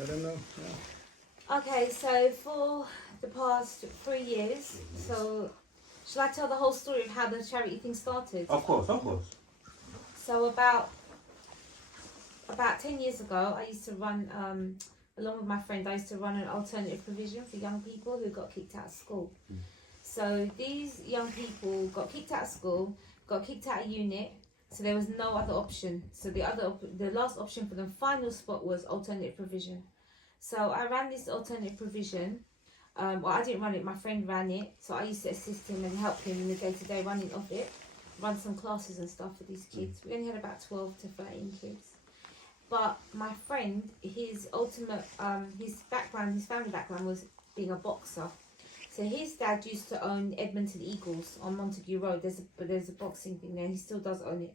I don't know. Yeah. Okay, so for the past 3 years, so shall I tell the whole story of how the charity thing started? Of course, of course. So about 10 years ago, I used to run, along with my friend, I used to run an alternative provision for young people who got kicked out of school. So these young people got kicked out of school, got kicked out of unit, so there was no other option. So the last option for the final spot was alternative provision. So I ran this alternative provision. Well, I didn't run it, my friend ran it. So I used to assist him and help him in the day-to-day running of it, run some classes and stuff for these kids. We only had about 12 to 13 kids. But my friend, his ultimate, his family background was being a boxer. So his dad used to own Edmonton Eagles on Montague Road. There's a boxing thing there. He still does own it.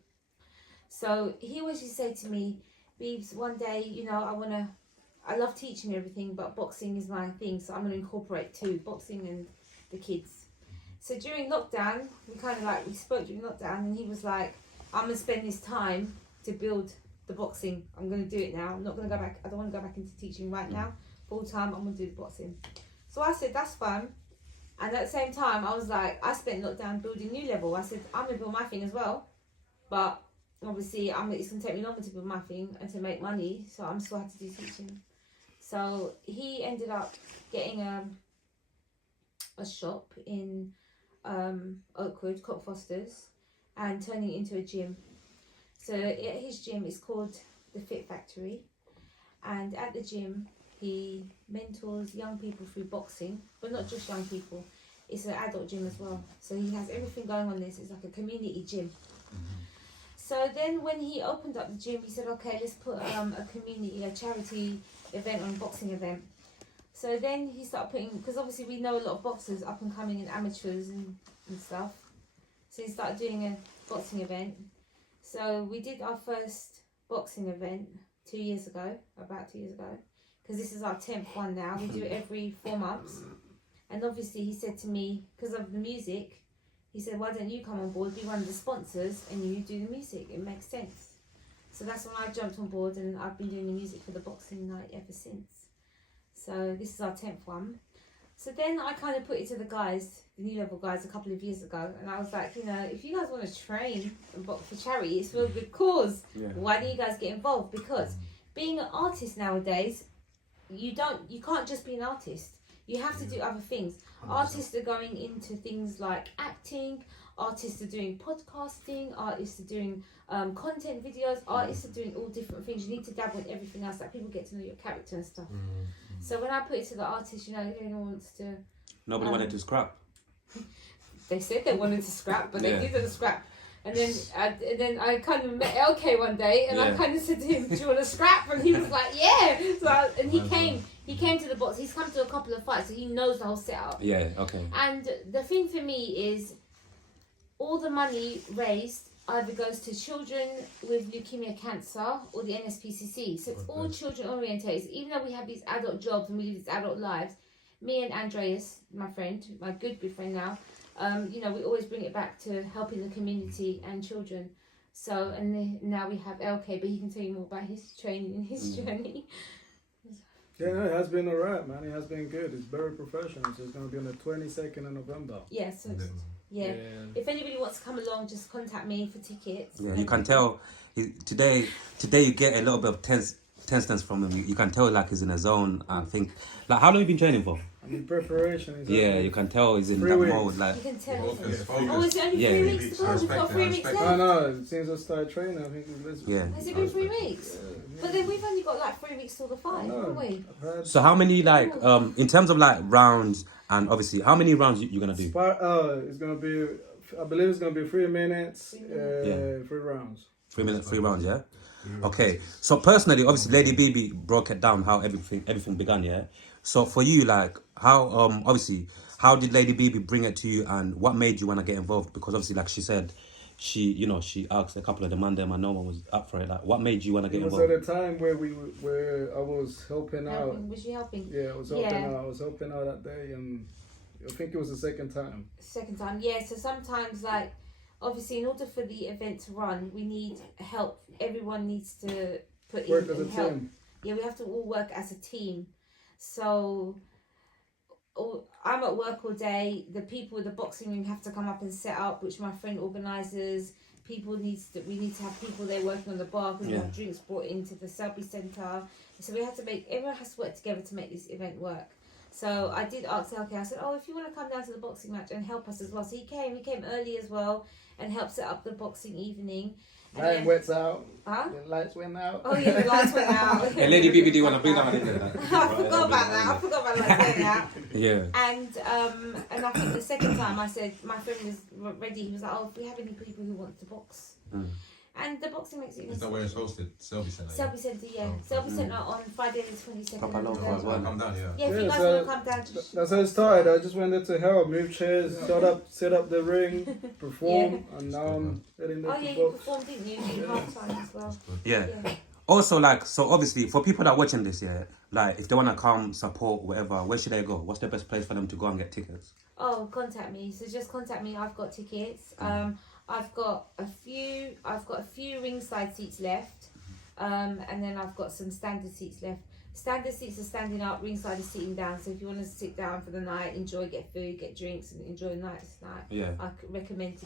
So he always used to say to me, Beebs, one day, you know, I love teaching everything, but boxing is my thing. So I'm going to incorporate too, boxing and the kids. So during lockdown, we spoke during lockdown, and he was like, I'm going to spend this time to build the boxing. I'm going to do it now. I'm not going to go back. I don't want to go back into teaching right now. Full time, I'm going to do the boxing. So I said, that's fine. And at the same time, I was like, I spent lockdown building New Level. I said, I'm going to build my thing as well. But obviously, it's going to take me longer to build my thing and to make money. So I'm still have to do teaching. So he ended up getting a shop in Oakwood, Cockfosters, and turning it into a gym. So at his gym, it's called the Fit Factory. And at the gym, he mentors young people through boxing, but not just young people. It's an adult gym as well. So he has everything going on this. It's like a community gym. So then when he opened up the gym, he said, okay, let's put a charity event on, a boxing event. So then he started putting, because obviously we know a lot of boxers up and coming and amateurs and stuff. So he started doing a boxing event. So we did our first boxing event about 2 years ago, because this is our 10th one now. We do it every 4 months. And obviously he said to me, because of the music, he said, why don't you come on board, be one of the sponsors, and you do the music? It makes sense. So that's when I jumped on board, and I've been doing the music for the boxing night ever since. So this is our 10th one. So then I kind of put it to the guys, the New Level guys, a couple of years ago, and I was like, you know, if you guys want to train and box for charity, it's for a good cause. Yeah. Why don't you guys get involved? Because being an artist nowadays, you can't just be an artist. You have to do other things. 100%. Artists are going into things like acting. Artists are doing podcasting. Artists are doing content videos. Artists are doing all different things. You need to dabble in everything else, like people get to know your character and stuff. So when I put it to the artists, you know, everyone wants to. Nobody wanted to scrap. They said they wanted to scrap, but they didn't scrap. And then I kind of met LK one day, and I kind of said to him, "Do you want to scrap?" And he was like, "Yeah." So he came to the box. He's come to a couple of fights, so he knows the whole setup. Yeah. Okay. And the thing for me is, all the money raised either goes to children with leukemia, cancer, or the NSPCC. So it's all children orientated. Even though we have these adult jobs and we live these adult lives, me and Andreas, my friend, my good friend now, you know, we always bring it back to helping the community and children. So, and then now we have LK, but he can tell you more about his training and his journey. Yeah, no, it has been alright, man. It has been good. It's very professional. So it's going to be on the 22nd of November. Yeah, so yeah. If anybody wants to come along, just contact me for tickets. Yeah, you can tell today you get a little bit of tenseness from him. You can tell like he's in a zone. I think, like, how long have you been training for? I mean, preparation. Yeah, you can tell he's in that mode. Like, you can tell. Oh, is it only 3 weeks to go? We've got 3 weeks left. No, since I started training, I think it's Has it been 3 weeks? Yeah. But then we've only got like 3 weeks till the fight, haven't we? So how many, like, in terms of like rounds, and obviously, how many rounds you're gonna do? It's gonna be, I believe it's gonna be 3 minutes, 3 rounds. 3 minutes, 3 rounds, yeah. Okay. So personally, obviously, Lady Bibi broke it down how everything began, yeah. So for you, like, how obviously, how did Lady Bibi bring it to you, and what made you want to get involved? Because obviously, like she said, she asked a couple of them, and no one was up for it. Like, what made you want to get involved? It was at a time where I was helping out. Was you helping? Yeah, I was helping out. I was helping out that day, and I think it was the second time. Second time, yeah. So sometimes, like, obviously, in order for the event to run, we need help. Everyone needs to put work in as a and help. team. Yeah, we have to all work as a team. So I'm at work all day. The people at the boxing ring have to come up and set up, which my friend organises. We need to have people there working on the bar because we have drinks brought into the Selby Centre. So we have to everyone has to work together to make this event work. So I did ask Elke, I said, if you want to come down to the boxing match and help us as well. So he came early as well and helped set up the boxing evening. Light went out. Huh? The lights went out. Oh yeah, the lights went out. Hey, Lady Bibi, do you want to bring that one in there? I forgot about that. I forgot about lights going out. Yeah. And I think the second time I said, my friend was ready. He was like, if we have any people who want to box. And the boxing makes it. Is that where it's hosted? Selby Centre. Selby Centre, yeah. Selby Centre on Friday the 22nd. Papa Long November. as well. Come down, yeah. Yeah, if you Yeah, guys so want to come down to that's how it started. I just went there to help, move chairs, set up the ring, perform, and now I'm heading there Oh yeah, to you box. performed, didn't you? In half time as well. Yeah. Yeah. Also, like, so obviously, for people that are watching this, yeah, like, if they want to come, support, whatever, where should they go? What's the best place for them to go and get tickets? Oh, contact me. So just contact me. I've got tickets. I've got a few ringside seats left, and then I've got some standard seats left. Standard seats are standing up, ringside is sitting down. So if you want to sit down for the night, enjoy, get food, get drinks, and enjoy a nice night, Yeah. I recommend to